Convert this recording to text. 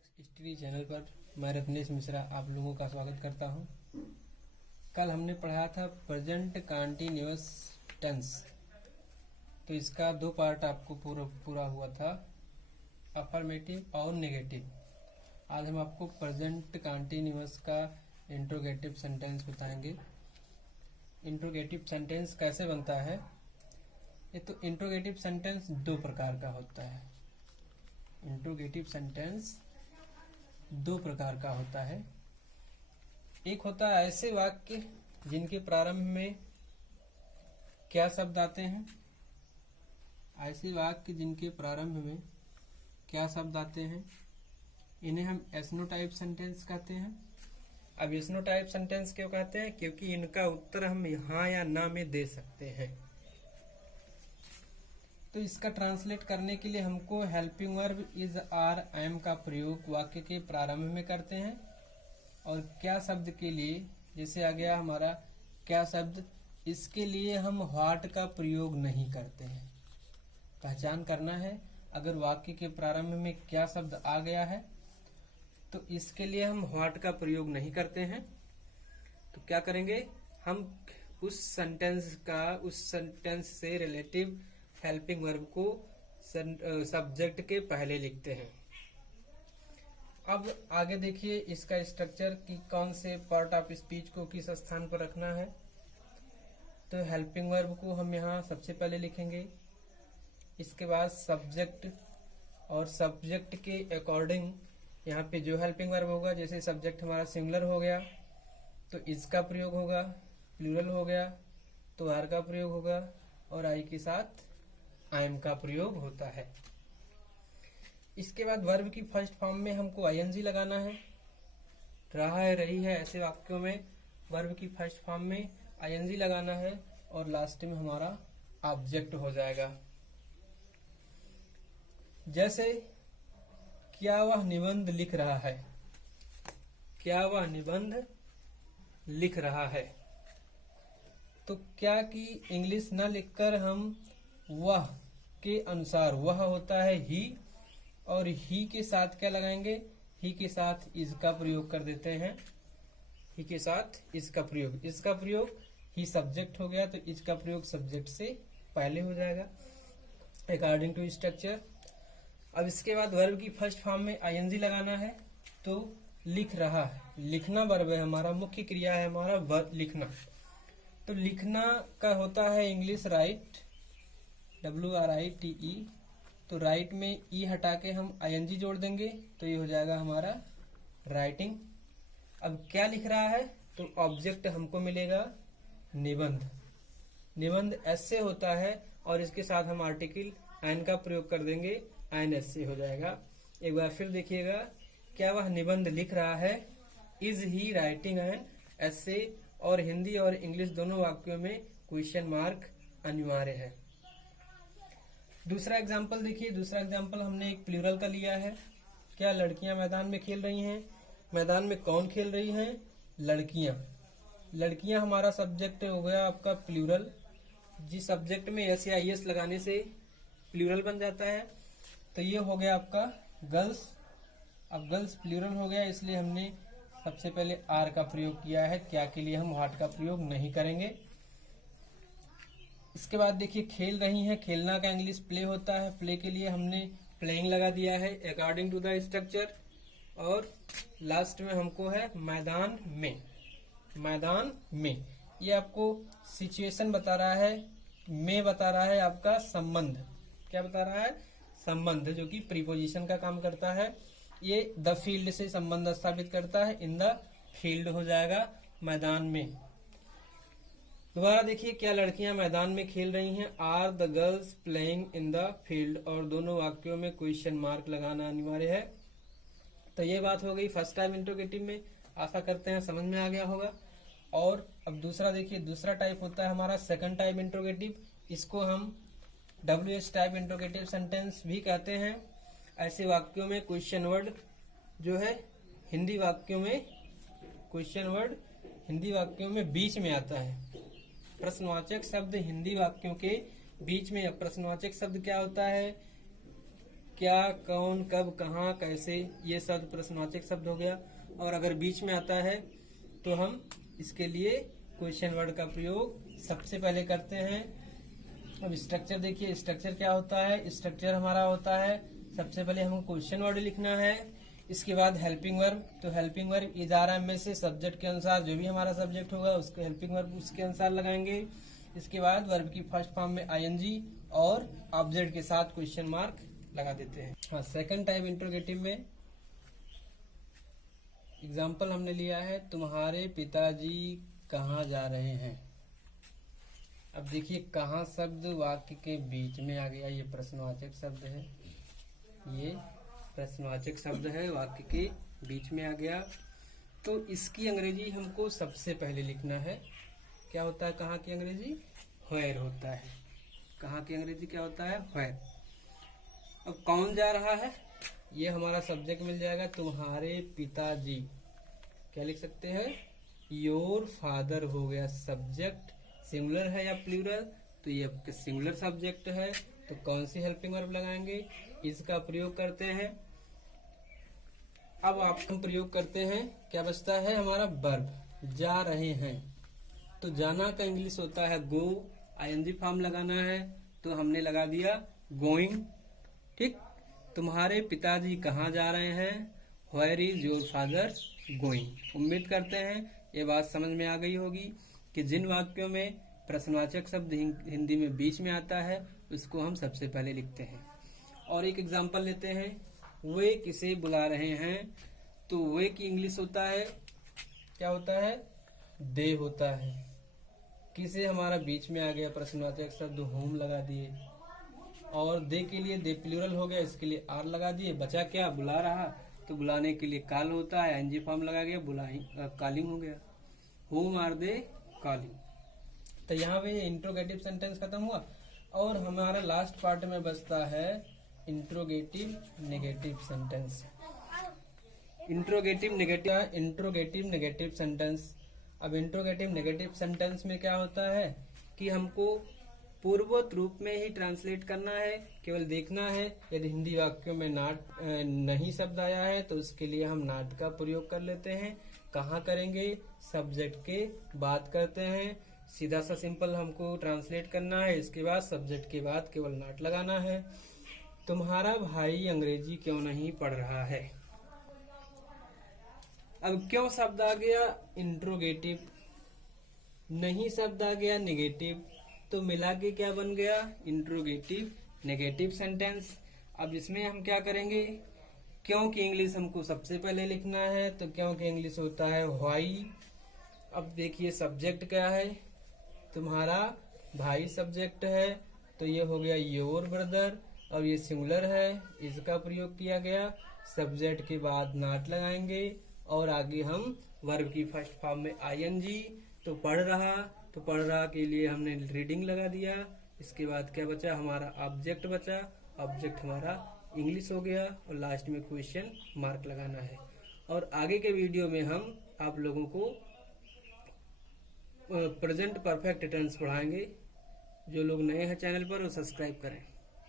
Mathematics history channel पर मैं रत्नेश मिश्रा आप लोगों का स्वागत करता हूं। कल हमने पढ़ा था प्रेजेंट कंटीन्यूअस टेंस, तो इसका दो पार्ट आपको पूरा हुआ था, अफर्मेटिव और नेगेटिव। आज हम आपको प्रेजेंट कंटीन्यूअस का इंट्रोगेटिव सेंटेंस बताएंगे। इंट्रोगेटिव सेंटेंस कैसे बनता है? ये तो इंट्रोगेटिव सेंटेंस दो प्रकार का होता है। इंट्रोगेटिव सेंटेंस दो प्रकार का होता है। एक होता है ऐसे वाक्य जिनके प्रारंभ में क्या शब्द आते हैं, ऐसे वाक्य जिनके प्रारंभ में क्या शब्द आते हैं, इन्हें हम एस्नोटाइप सेंटेंस कहते हैं। अब एस्नोटाइप सेंटेंस क्यों कहते हैं? क्योंकि इनका उत्तर हम हाँ या ना में दे सकते हैं। तो इसका ट्रांसलेट करने के लिए हमको helping verb is are am का प्रयोग वाक्य के प्रारंभ में करते हैं, और क्या शब्द के लिए, जैसे आ गया हमारा क्या शब्द, इसके लिए हम व्हाट का प्रयोग नहीं करते हैं। पहचान करना है, अगर वाक्य के प्रारंभ में क्या शब्द आ गया है तो इसके लिए हम व्हाट का प्रयोग नहीं करते हैं। तो क्या करेंगे, हम उस सेंटेंस से रिलेटिव हेल्पिंग वर्ब को सब्जेक्ट के पहले लिखते हैं। अब आगे देखिए इसका स्ट्रक्चर कि कौन से पार्ट ऑफ स्पीच को किस स्थान पर रखना है। तो हेल्पिंग वर्ब को हम यहाँ सबसे पहले लिखेंगे, इसके बाद सब्जेक्ट, और सब्जेक्ट के अकॉर्डिंग यहाँ पे जो हेल्पिंग वर्ब होगा, जैसे सब्जेक्ट हमारा सिंगुलर हो गया तो इसका प्रयोग होगा, प्लूरल हो गया तो आर का प्रयोग होगा, और आई के साथ आई एम का प्रयोग होता है। इसके बाद वर्ब की फर्स्ट फॉर्म में हमको आईएनजी लगाना है। रहा है, रही है, ऐसे वाक्यों में वर्ब की फर्स्ट फॉर्म में आईएनजी लगाना है, और लास्ट में हमारा ऑब्जेक्ट हो जाएगा। जैसे क्या वह निबंध लिख रहा है, क्या वह निबंध लिख रहा है। तो क्या की इंग्लिश न लिखकर हम वह के अनुसार, वह होता है ही, और ही के साथ क्या लगाएंगे, ही के साथ इसका प्रयोग कर देते हैं। ही के साथ इसका प्रयोग, इसका प्रयोग ही सब्जेक्ट हो गया तो इसका प्रयोग सब्जेक्ट से पहले हो जाएगा अकॉर्डिंग टू स्ट्रक्चर। अब इसके बाद वर्ब की फर्स्ट फॉर्म में आईएनजी लगाना है। तो लिख रहा है, लिखना वर्ब है हमारा, मुख्य क्रिया है हमारा वर्ब लिखना। तो लिखना का होता है इंग्लिश राइट, WRITE। तो राइट में ई हटा के हम आईएनजी जोड़ देंगे तो ये हो जाएगा हमारा राइटिंग। अब क्या लिख रहा है, तो ऑब्जेक्ट हमको मिलेगा निबंध। निबंध ऐसे होता है, और इसके साथ हम आर्टिकल एन का प्रयोग कर देंगे, एन ऐसे हो जाएगा। एक बार फिर देखिएगा, क्या वह निबंध लिख रहा है, इज ही राइटिंग एन ऐसे, और हिंदी और इंग्लिश दोनों वाक्यों में क्वेश्चन मार्क अनिवार्य है। दूसरा एग्जाम्पल देखिए, दूसरा एग्जाम्पल हमने एक प्लूरल का लिया है। क्या लड़कियां मैदान में खेल रही हैं, मैदान में कौन खेल रही हैं, लड़कियां। लड़कियां हमारा सब्जेक्ट हो गया आपका प्लूरल, जिस सब्जेक्ट में एस या आई एस लगाने से प्लूरल बन जाता है। तो ये हो गया आपका गर्ल्स। अब गर्ल्स प्लूरल हो गया, इसलिए हमने सबसे पहले आर का प्रयोग किया है, क्या के लिए हम व्हाट का प्रयोग नहीं करेंगे। इसके बाद देखिए खेल रही हैं, खेलना का इंग्लिश प्ले होता है, प्ले के लिए हमने प्लेइंग लगा दिया है अकॉर्डिंग टू द स्ट्रक्चर। और लास्ट में हमको है मैदान में, मैदान में ये आपको सिचुएशन बता रहा है, में बता रहा है आपका संबंध, क्या बता रहा है, संबंध, जो कि प्रीपोजिशन का काम करता है। ये द फील्ड से संबंध स्थापित करता है, इन द फील्ड हो जाएगा मैदान में। दोबारा देखिए, क्या लड़कियां मैदान में खेल रही हैं, are the girls playing in the field, और दोनों वाक्यों में क्वेश्चन मार्क लगाना अनिवार्य है। तो ये बात हो गई फर्स्ट टाइप इंट्रोगेटिव में, आशा करते हैं समझ में आ गया होगा। और अब दूसरा देखिए, दूसरा टाइप होता है हमारा सेकंड टाइप इंट्रोगेटिव, इसको हम WH टाइप इंट्रोगेटिव सेंटेंस भी कहते हैं। ऐसे वाक्यों में क्वेश्चन वर्ड जो है हिंदी वाक्यों में, क्वेश्चन वर्ड हिंदी वाक्यों में बीच में आता है, प्रश्नवाचक शब्द हिंदी वाक्यों के बीच में। प्रश्नवाचक शब्द क्या होता है, क्या, कौन, कब, कहाँ, कैसे, ये शब्द प्रश्नवाचक शब्द हो गया। और अगर बीच में आता है तो हम इसके लिए क्वेश्चन वर्ड का प्रयोग सबसे पहले करते हैं। अब स्ट्रक्चर देखिए, स्ट्रक्चर क्या होता है। स्ट्रक्चर हमारा होता है सबसे पहले हमें क्वेश्चन वर्ड लिखना है, इसके बाद हेल्पिंग वर्ब। तो हेल्पिंग वर्ब इदारा में से सब्जेक्ट के अनुसार जो भी हमारा सब्जेक्ट होगा उसको हेल्पिंग वर्ब उसके अनुसार लगाएंगे। इसके बाद वर्ब की फर्स्ट फॉर्म में आईएनजी और ऑब्जेक्ट के साथ क्वेश्चन मार्क लगा देते हैं। हाँ, सेकंड टाइप इंट्रोगेटिव में एग्जाम्पल हमने लिया है, तुम्हारे पिताजी कहाँ जा रहे हैं। अब देखिए कहाँ शब्द वाक्य के बीच में आ गया, ये प्रश्नवाचक शब्द है, ये प्रश्नवाचक शब्द है, वाक्य के बीच में आ गया। तो इसकी अंग्रेजी हमको सबसे पहले लिखना है। क्या होता है कहाँ की अंग्रेजी? व्हेयर होता है। कहाँ की अंग्रेजी क्या होता है? व्हेयर। अब कौन जा रहा है, ये हमारा सब्जेक्ट मिल जाएगा, तुम्हारे पिताजी। क्या लिख सकते हैं? योर फादर हो गया सब्जेक्ट। सिंगुलर है या प्लूरल? तो ये आपका सिंगुलर सब्जेक्ट है, तो कौन सी हेल्पिंग वर्ब लगाएंगे? इसका प्रयोग करते हैं। अब आप हम प्रयोग करते हैं, क्या बचता है हमारा? वर्ब, जा रहे हैं। तो जाना का इंग्लिश होता है गो, आईएनजी फॉर्म लगाना है तो हमने लगा दिया गोइंग। ठीक, तुम्हारे पिताजी कहाँ जा रहे हैं? Where is your father going. उम्मीद करते हैं ये बात समझ में आ गई होगी कि जिन वाक्यों में प्रश्नवाचक शब्द हिंदी में बीच में आता है उसको हम सबसे पहले लिखते हैं। और एक एग्जांपल लेते हैं, वे किसे बुला रहे हैं। तो वे की इंग्लिश होता है, क्या होता है? दे होता है। किसे हमारा बीच में आ गया प्रश्नवाचक शब्द, होम लगा दिए। और दे के लिए दे प्लूरल हो गया, इसके लिए आर लगा दिए। बचा क्या? बुला रहा, तो बुलाने के लिए कॉल होता है, एनजी फॉर्म लगा गया, कॉलिंग हो गया। Whom are they calling. तो यहाँ पे इंट्रोगेटिव सेंटेंस खत्म हुआ और हमारा लास्ट पार्ट में बचता है interrogative negative sentence. Interrogative negative sentence. अब इंट्रोगेटिव नेगेटिव सेंटेंस में क्या होता है कि हमको पूर्वोक्त रूप में ही ट्रांसलेट करना है, केवल देखना है। यदि हिंदी वाक्यों में नॉट नहीं शब्द आया है तो उसके लिए हम नॉट का प्रयोग कर लेते हैं। कहाँ करेंगे? सब्जेक्ट के बाद करते हैं। सीधा सा सिंपल हमको ट्रांसलेट करना है, इसके बाद सब्जेक्ट के बाद केवल नॉट लगाना है। तुम्हारा भाई अंग्रेजी क्यों नहीं पढ़ रहा है। अब क्यों शब्द आ गया? इंट्रोगेटिव। नहीं शब्द आ गया नेगेटिव, तो मिला के क्या बन गया? Interrogative negative sentence. अब इसमें हम क्या करेंगे? क्यों की इंग्लिश हमको सबसे पहले लिखना है, तो क्यों की इंग्लिश होता है व्हाई। अब देखिए सब्जेक्ट क्या है, तुम्हारा भाई सब्जेक्ट है, तो ये हो गया योर ब्रदर। और ये सिंगुलर है, इसका प्रयोग किया गया। सब्जेक्ट के बाद नॉट लगाएंगे और आगे हम वर्ब की फर्स्ट फॉर्म में आईएनजी। तो पढ़ रहा के लिए हमने रीडिंग लगा दिया। इसके बाद क्या बचा? हमारा ऑब्जेक्ट बचा। ऑब्जेक्ट हमारा इंग्लिश हो गया और लास्ट में क्वेश्चन मार्क लगाना है। और आगे के वीडियो में हम आप लोगों को प्रेजेंट परफेक्ट टेंस पढ़ाएंगे। जो लोग नए हैं चैनल पर वो सब्सक्राइब करें।